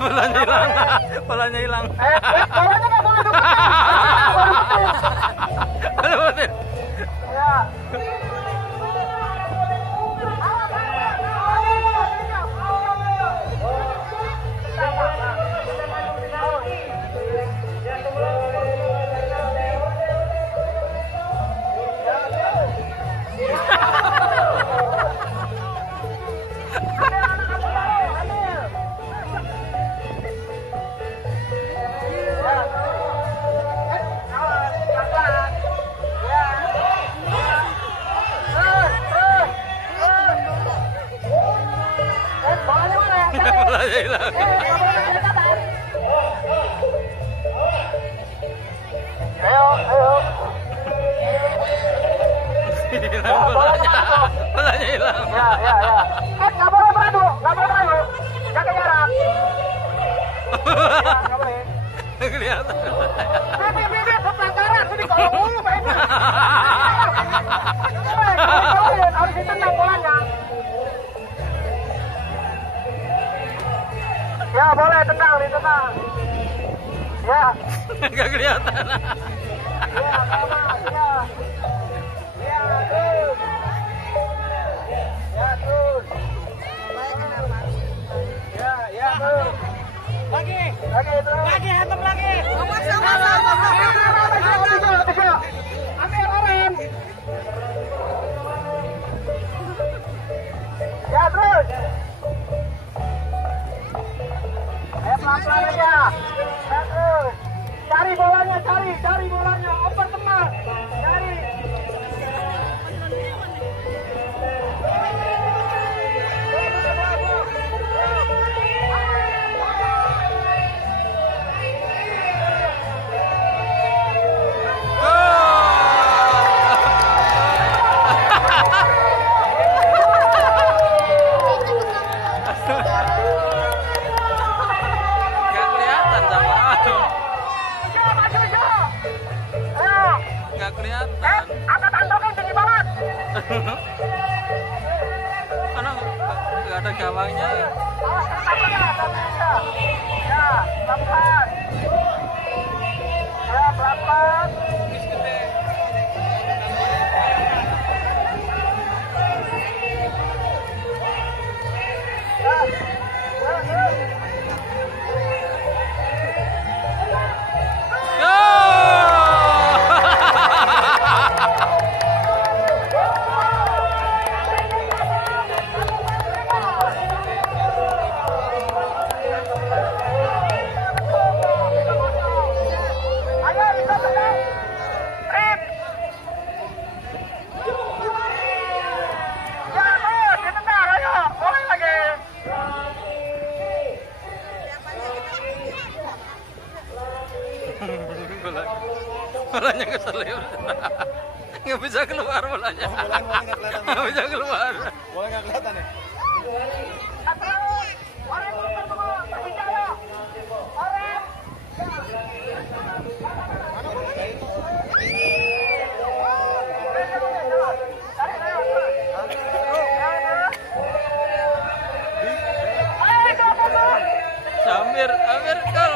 Bolanya hilang. Bolanya hilang. Bolanya nggak boleh dulu. Ya. Bolanya hilang. Ayo. Hilang bolanya. Bolanya hilang. Ya. Nggak boleh beradu. Jaga jarak. Nggak boleh. Kelihatan. Bibi, pelanggaran sini kalau mulu, Pak. Harus ditendang bolanya. Ya, boleh ditendang. Ya. Enggak kelihatan. Ya, aman, ya. Ya, terus. Ya, terus. Ya, terus. Lagi, terus. Lagi, hantam lagi. Ambil orang. Ya, terus. Ayo pelan-pelan aja. Ya, terus. Cari bolanya. Oper teman. Cari. Enggak kelihatan sama. Enggak kelihatan. Angkat antrokan tinggi banget. Karena enggak ada gawangnya. Awas, ya, pelan-pelan. Ya, pelan-pelan. Ayo, bisa tendang. Trip. Ya, terus, ditendang, ayo. Boleh lagi. Bolanya keselip. Nggak bisa keluar bolanya. Nggak bisa keluar. Boleh nggak kelihatan ya? Terus. Orang bukan semua, berbicara. Orang. Samir, gol.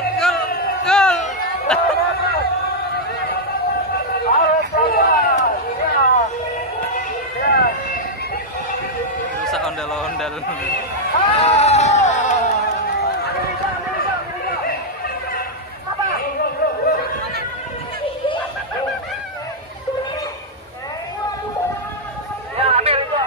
Rusak ondel-ondel. Ya, ambil itu.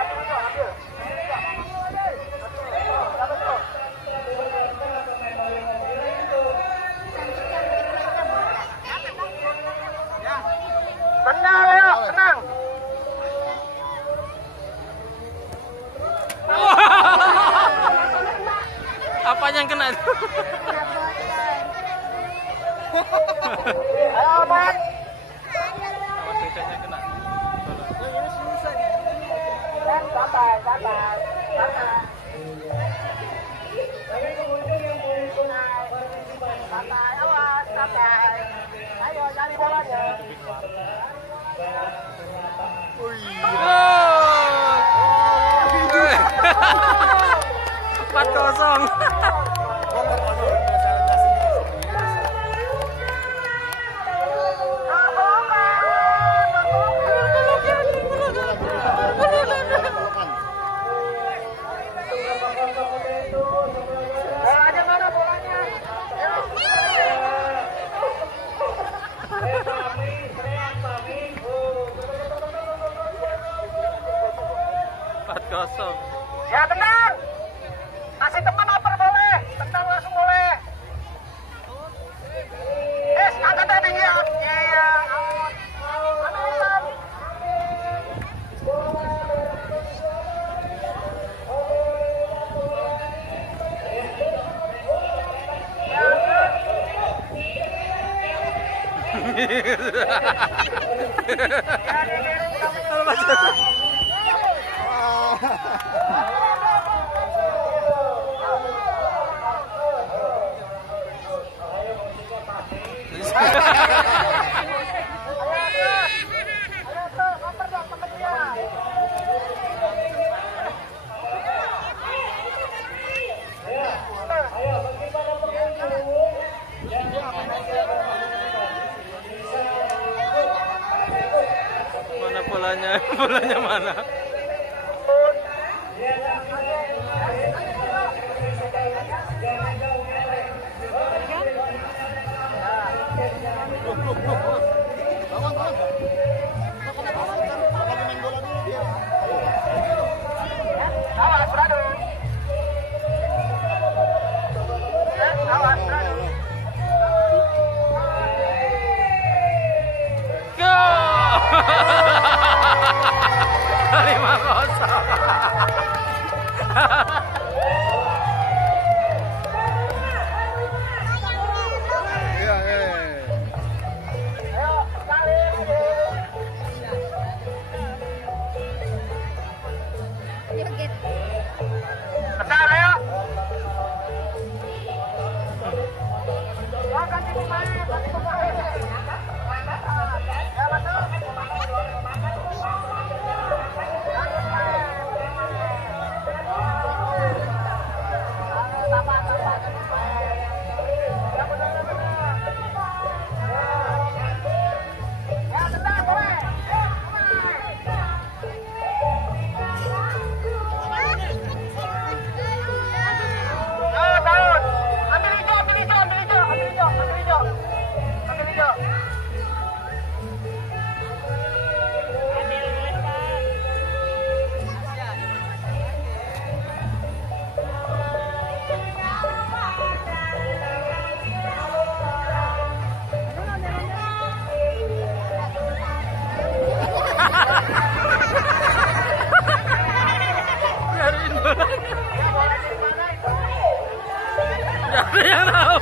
Tenang, ayo, tenang. Apanya yang kena itu? Ayo, Mat. Awas dedeknya kena. Santai. Santai, awas, santai. Ayo, cari bolanya. 4-0. Mana bolanya? Bolanya mana? Awas, beradu. Awas, beradu. Go! 5-0. Iya, iya. Ayo, kali. Besar, ayo. Oh, ganti pemain, ganti pemain. Ya, betul. Biarin bolanya. Gak ada yang tahu.